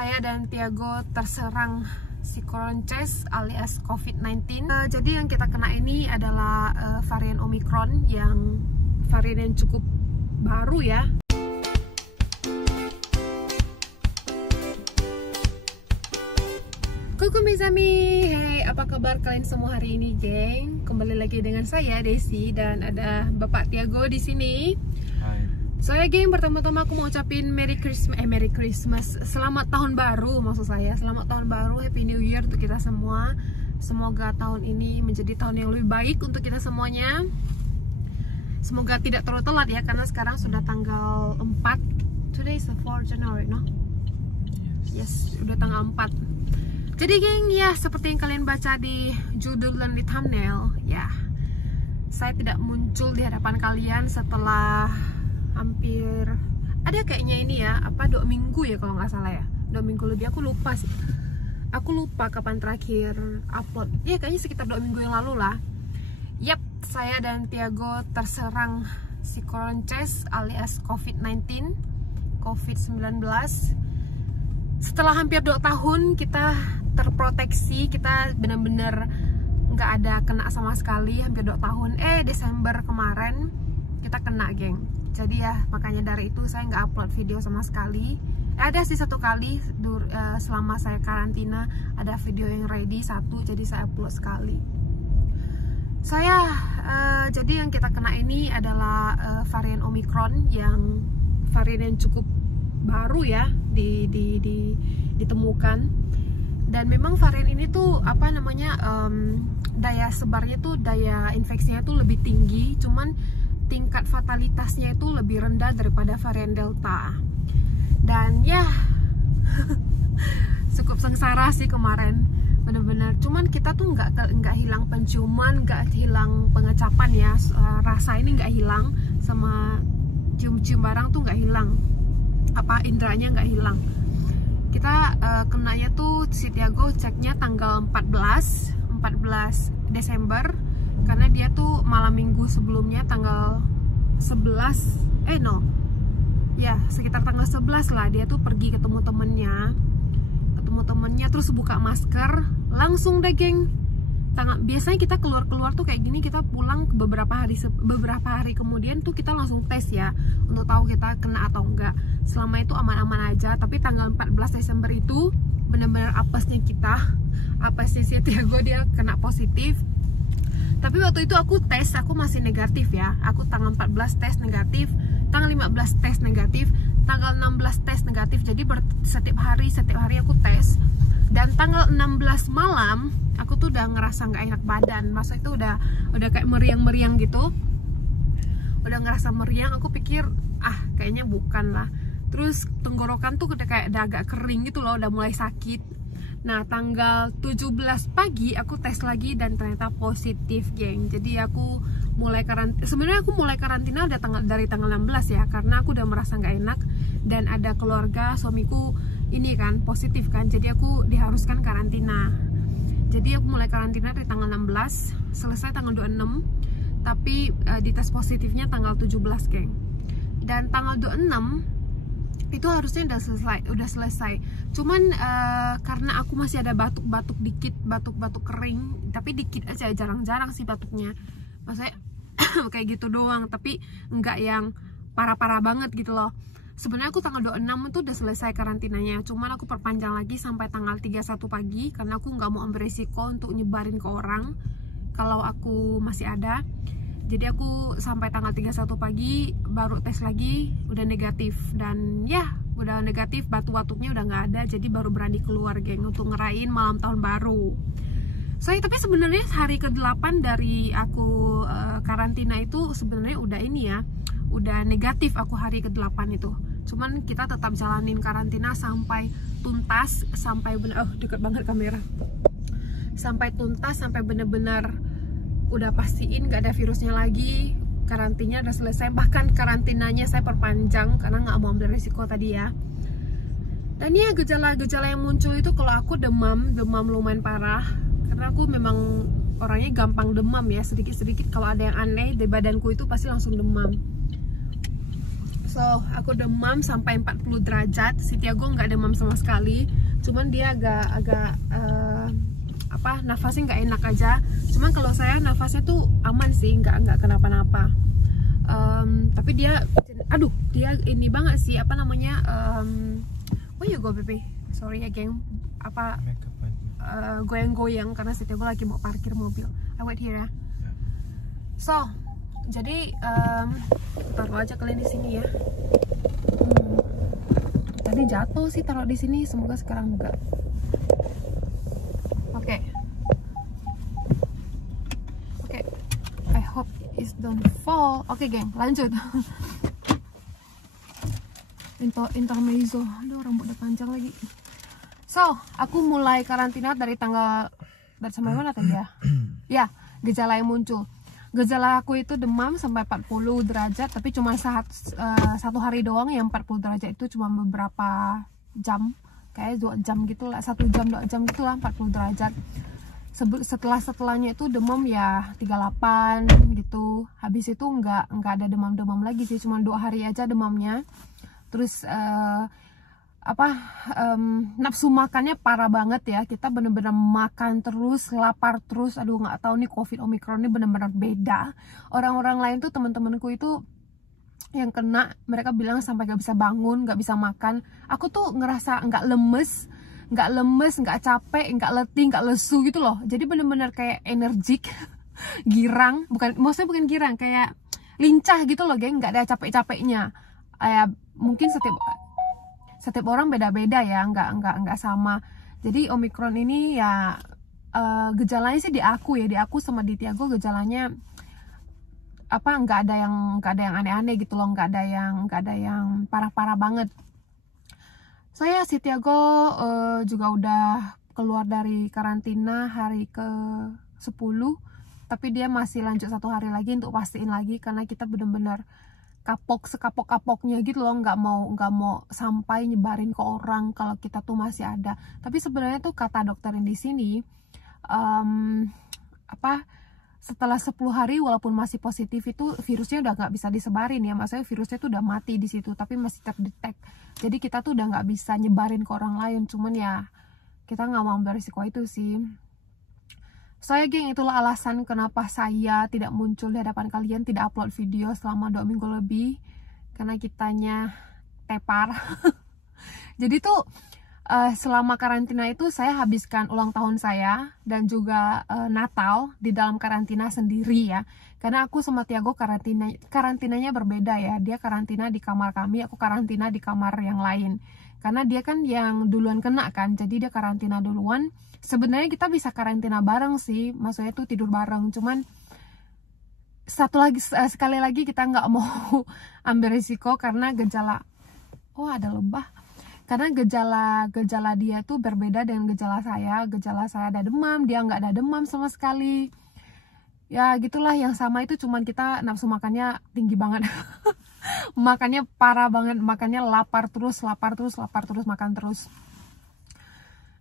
saya dan Tiago terserang Psikoronces alias COVID-19. Jadi yang kita kena ini adalah varian Omicron, yang varian yang cukup baru ya. Kukumisami, hey, apa kabar kalian semua hari ini, geng? Kembali lagi dengan saya Desi dan ada Bapak Tiago di sini. Hai. So ya, geng, pertama-tama aku mau ucapin Merry Christmas, selamat tahun baru maksud saya, selamat tahun baru, Happy New Year untuk kita semua. Semoga tahun ini menjadi tahun yang lebih baik untuk kita semuanya. Semoga tidak terlalu telat ya, karena sekarang sudah tanggal 4. Today is the 4th January, no? Yes, udah tanggal 4. Jadi geng, ya seperti yang kalian baca di judul dan di thumbnail, ya saya tidak muncul di hadapan kalian setelah hampir, ada kayaknya ini ya, 2 minggu ya kalau nggak salah ya, 2 minggu lebih, aku lupa sih. Aku lupa kapan terakhir upload, ya kayaknya sekitar 2 minggu yang lalu lah. Yap, saya dan Tiago terserang Psikoronces alias COVID-19, COVID-19. Setelah hampir 2 tahun kita terproteksi, kita benar-benar nggak ada kena sama sekali hampir 2 tahun. Desember kemarin kita kena, geng. Jadi ya makanya dari itu saya nggak upload video sama sekali. Ada sih 1 kali selama saya karantina, ada video yang ready 1, jadi saya upload sekali. Jadi yang kita kena ini adalah varian Omicron, yang varian yang cukup baru ya ditemukan. Dan memang varian ini tuh daya sebarnya tuh, daya infeksinya tuh lebih tinggi, cuman tingkat fatalitasnya itu lebih rendah daripada varian Delta. Dan ya cukup sengsara sih kemarin, bener-bener. Cuman kita tuh nggak hilang penciuman, nggak hilang pengecapan ya, rasa ini nggak hilang, sama cium-cium barang tuh nggak hilang, indranya nggak hilang. Kita kenanya tuh si Tiago ceknya tanggal 14 Desember, karena dia tuh malam minggu sebelumnya tanggal 11 sekitar tanggal 11 lah, dia tuh pergi ketemu temennya terus buka masker langsung deh, geng. Biasanya kita keluar tuh kayak gini, kita pulang beberapa hari kemudian tuh kita langsung tes ya, untuk tahu kita kena atau enggak. Selama itu aman-aman aja, tapi tanggal 14 Desember itu benar-benar apesnya si Tiago, dia kena positif. Tapi waktu itu aku tes, aku masih negatif ya. Aku tanggal 14 tes negatif, tanggal 15 tes negatif, tanggal 16 tes negatif. Jadi setiap hari aku tes. Dan tanggal 16 malam aku tuh udah ngerasa nggak enak badan. Masa itu udah kayak meriang-meriang gitu. Udah ngerasa meriang, aku pikir kayaknya bukan lah. Terus tenggorokan tuh udah agak kering gitu loh, udah mulai sakit. Nah, tanggal 17 pagi aku tes lagi dan ternyata positif, geng. Jadi aku mulai karantina. Sebenarnya aku mulai karantina udah dari tanggal 16 ya, karena aku udah merasa nggak enak dan ada keluarga suamiku ini kan positif kan. Jadi aku diharuskan karantina. Jadi aku mulai karantina dari tanggal 16, selesai tanggal 26, tapi dites positifnya tanggal 17, geng. Dan tanggal 26 itu harusnya udah selesai. Cuman karena aku masih ada batuk dikit, batuk kering, tapi dikit aja, jarang-jarang sih batuknya. Maksudnya kayak gitu doang, tapi enggak yang parah-parah banget gitu loh. Sebenarnya aku tanggal 26 itu udah selesai karantinanya, cuman aku perpanjang lagi sampai tanggal 31 pagi karena aku nggak mau ambil resiko untuk nyebarin ke orang kalau aku masih ada. Jadi aku sampai tanggal 31 pagi baru tes lagi, udah negatif. Dan ya udah negatif, batuk-batuknya udah nggak ada, jadi baru berani keluar, geng, untuk ngerayain malam tahun baru. Tapi sebenarnya hari ke-8 dari aku karantina itu sebenarnya udah ini ya, udah negatif aku hari ke-8 itu. Cuman kita tetap jalanin karantina sampai tuntas, sampai deket banget kamera. Sampai tuntas, sampai bener-bener udah pastiin gak ada virusnya lagi, karantinanya udah selesai. Bahkan karantinanya saya perpanjang karena nggak mau ambil risiko tadi ya. Dan ya gejala-gejala yang muncul itu, kalau aku demam lumayan parah, karena aku memang orangnya gampang demam ya, sedikit-sedikit kalau ada yang aneh di badanku itu pasti langsung demam. So aku demam sampai 40 derajat. Si Tiago nggak demam sama sekali, cuman dia agak nafasnya nggak enak aja. Cuman kalau saya nafasnya tuh aman sih, nggak kenapa-napa. Tapi dia ini banget sih, where you go baby, sorry ya geng, goyang-goyang karena si Tiago lagi mau parkir mobil. I wait here ya. So jadi taruh aja kalian di sini ya. Tadi jatuh sih taruh di sini, semoga sekarang enggak. Oke. I hope it don't fall. Oke, geng, lanjut. Intermezzo. Aduh, rambut udah panjang lagi. So, aku mulai karantina dari sampai mana tadi ya? Ya, gejala yang muncul. Gejala aku itu demam sampai 40 derajat, tapi cuma satu hari doang. Yang 40 derajat itu cuma beberapa jam, kayak 2 jam gitu lah, 1 jam 2 jam gitu lah 40 derajat. Setelahnya itu demam ya 38 gitu. Habis itu nggak ada demam lagi sih, cuma 2 hari aja demamnya. Terus nafsu makannya parah banget ya. Kita bener-bener makan terus, lapar terus. Aduh, nggak tahu nih COVID Omicron ini bener-bener beda. Orang-orang lain tuh, teman-temanku itu yang kena, mereka bilang sampai nggak bisa bangun, nggak bisa makan. Aku tuh ngerasa nggak lemes, nggak capek, nggak letih, nggak lesu gitu loh. Jadi bener-bener kayak energik, girang, maksudnya bukan girang, kayak lincah gitu loh, geng. Nggak ada capek-capeknya. Mungkin setiap orang beda-beda ya, nggak sama. Jadi Omicron ini ya gejalanya sih di aku sama di Tiago gejalanya nggak ada yang aneh-aneh gitu loh, nggak ada yang parah-parah banget. Saya si Tiago juga udah keluar dari karantina hari ke-10, tapi dia masih lanjut 1 hari lagi untuk pastiin lagi, karena kita bener-bener sekapok-kapoknya gitu loh, nggak mau sampai nyebarin ke orang kalau kita tuh masih ada. Tapi sebenarnya tuh kata dokter di sini setelah 10 hari walaupun masih positif itu virusnya udah nggak bisa disebarin ya, maksudnya virusnya tuh udah mati di situ, tapi masih terdetek. Jadi kita tuh udah nggak bisa nyebarin ke orang lain. Cuman ya kita nggak mau ambil risiko itu sih. Saya geng, itulah alasan kenapa saya tidak muncul di hadapan kalian, tidak upload video selama 2 minggu lebih, karena kitanya tepar. Jadi tuh selama karantina itu saya habiskan ulang tahun saya dan juga Natal di dalam karantina sendiri ya. Karena aku sama Tiago karantinanya berbeda ya. Dia karantina di kamar kami, aku karantina di kamar yang lain. Karena dia kan yang duluan kena kan, jadi dia karantina duluan. Sebenarnya kita bisa karantina bareng sih, maksudnya tuh tidur bareng. Cuman sekali lagi kita nggak mau ambil risiko karena gejala. Oh, ada lebah. Karena gejala dia tuh berbeda dengan gejala saya. Gejala saya ada demam, dia nggak ada demam sama sekali. Ya gitulah, yang sama itu cuman kita nafsu makannya tinggi banget. Makannya parah banget, makannya lapar terus, makan terus.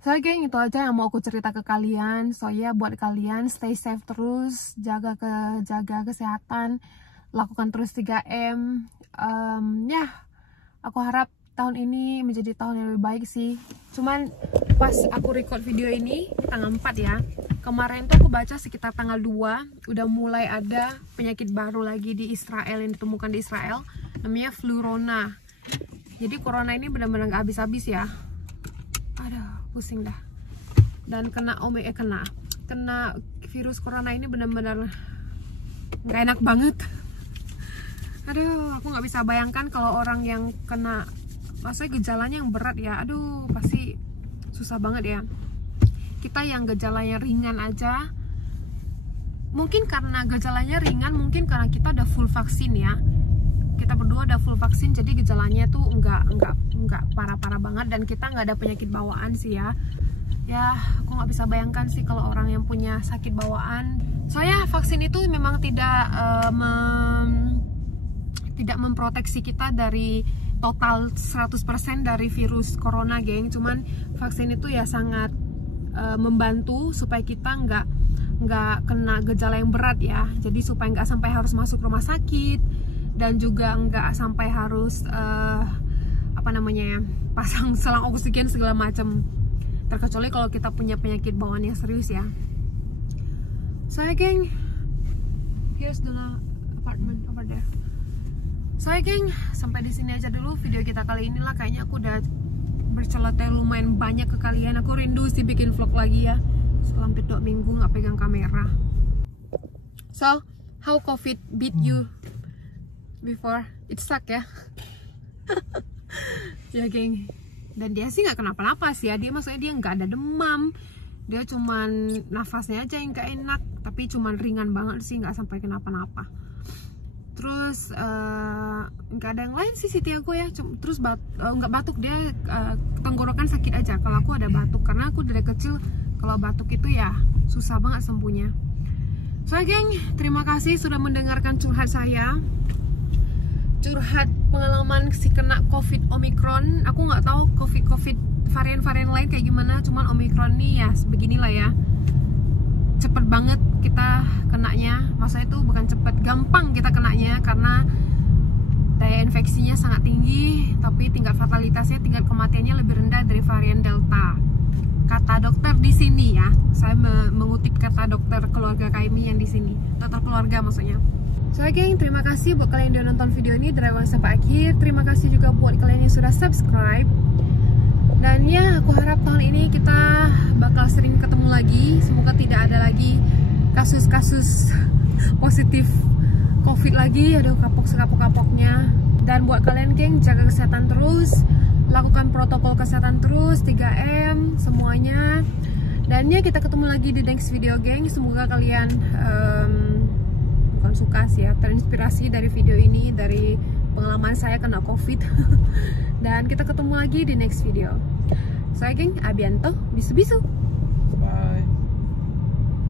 So geng, itu aja yang mau aku cerita ke kalian. So ya, buat kalian stay safe terus, jaga kesehatan, lakukan terus 3M. Ya, aku harap tahun ini menjadi tahun yang lebih baik sih. Cuman pas aku record video ini tanggal 4 ya, kemarin tuh aku baca sekitar tanggal 2 udah mulai ada penyakit baru lagi di Israel, yang ditemukan di Israel, namanya Flurona. Jadi corona ini benar-benar gak habis-habis ya. Aduh, pusing dah. Dan kena virus corona ini benar-benar gak enak banget. Aduh, aku gak bisa bayangkan kalau orang yang kena, maksudnya gejalanya yang berat ya, aduh pasti susah banget ya. Kita yang gejalanya ringan aja, mungkin karena gejalanya ringan, mungkin karena kita udah full vaksin ya. Kita berdua udah full vaksin, jadi gejalanya tuh nggak parah-parah banget, dan kita nggak ada penyakit bawaan sih ya. Ya, aku nggak bisa bayangkan sih kalau orang yang punya sakit bawaan. Soalnya vaksin itu memang tidak memproteksi kita dari total 100% dari virus corona, geng. Cuman vaksin itu ya sangat membantu supaya kita nggak kena gejala yang berat ya. Jadi supaya nggak sampai harus masuk rumah sakit, dan juga nggak sampai harus apa namanya ya, pasang selang oksigen segala macam, terkecuali kalau kita punya penyakit bawaan yang serius ya. So geng, here's the apartment over there. So geng, sampai di sini aja dulu video kita kali ini lah. Kayaknya aku udah berceloteh lumayan banyak ke kalian. Aku rindu sih bikin vlog lagi ya. Setelah hampir 2 minggu nggak pegang kamera. So, how COVID beat you before? It suck ya. Ya geng. Dan dia sih nggak kenapa-napa sih ya. Dia maksudnya dia nggak ada demam. Dia cuman nafasnya aja yang nggak enak. Tapi cuman ringan banget sih, nggak sampai kenapa-napa. Terus nggak ada yang lain sih Tiago ya. Terus nggak batuk, dia tenggorokan sakit aja. Kalau aku ada batuk, karena aku dari kecil kalau batuk itu ya susah banget sembuhnya. So geng, terima kasih sudah mendengarkan curhat saya. Curhat pengalaman si kena COVID Omicron. Aku nggak tahu COVID varian-varian lain kayak gimana. Cuman Omicron nih ya beginilah ya. Cepet banget kita kenanya. Masa itu bukan cepet, gampang kita kenanya karena daya infeksinya sangat tinggi, tapi tingkat fatalitasnya, tingkat kematiannya lebih rendah dari varian Delta. Kata dokter di sini ya, saya mengutip kata dokter keluarga kami yang di sini, dokter keluarga maksudnya. So geng, terima kasih buat kalian yang udah nonton video ini dari awal sampai akhir. Terima kasih juga buat kalian yang sudah subscribe. Dan ya, aku harap tahun ini kita bakal sering ketemu lagi. Semoga tidak ada lagi kasus-kasus positif COVID lagi. Aduh, kapok sekapok-kapoknya. Dan buat kalian geng, jaga kesehatan terus. Lakukan protokol kesehatan terus, 3M semuanya. Dan ya, kita ketemu lagi di next video geng. Semoga kalian bukan suka sih ya, terinspirasi dari video ini, dari pengalaman saya kena COVID. Dan kita ketemu lagi di next video. Saya geng, abianto, bisu-bisu. Bye.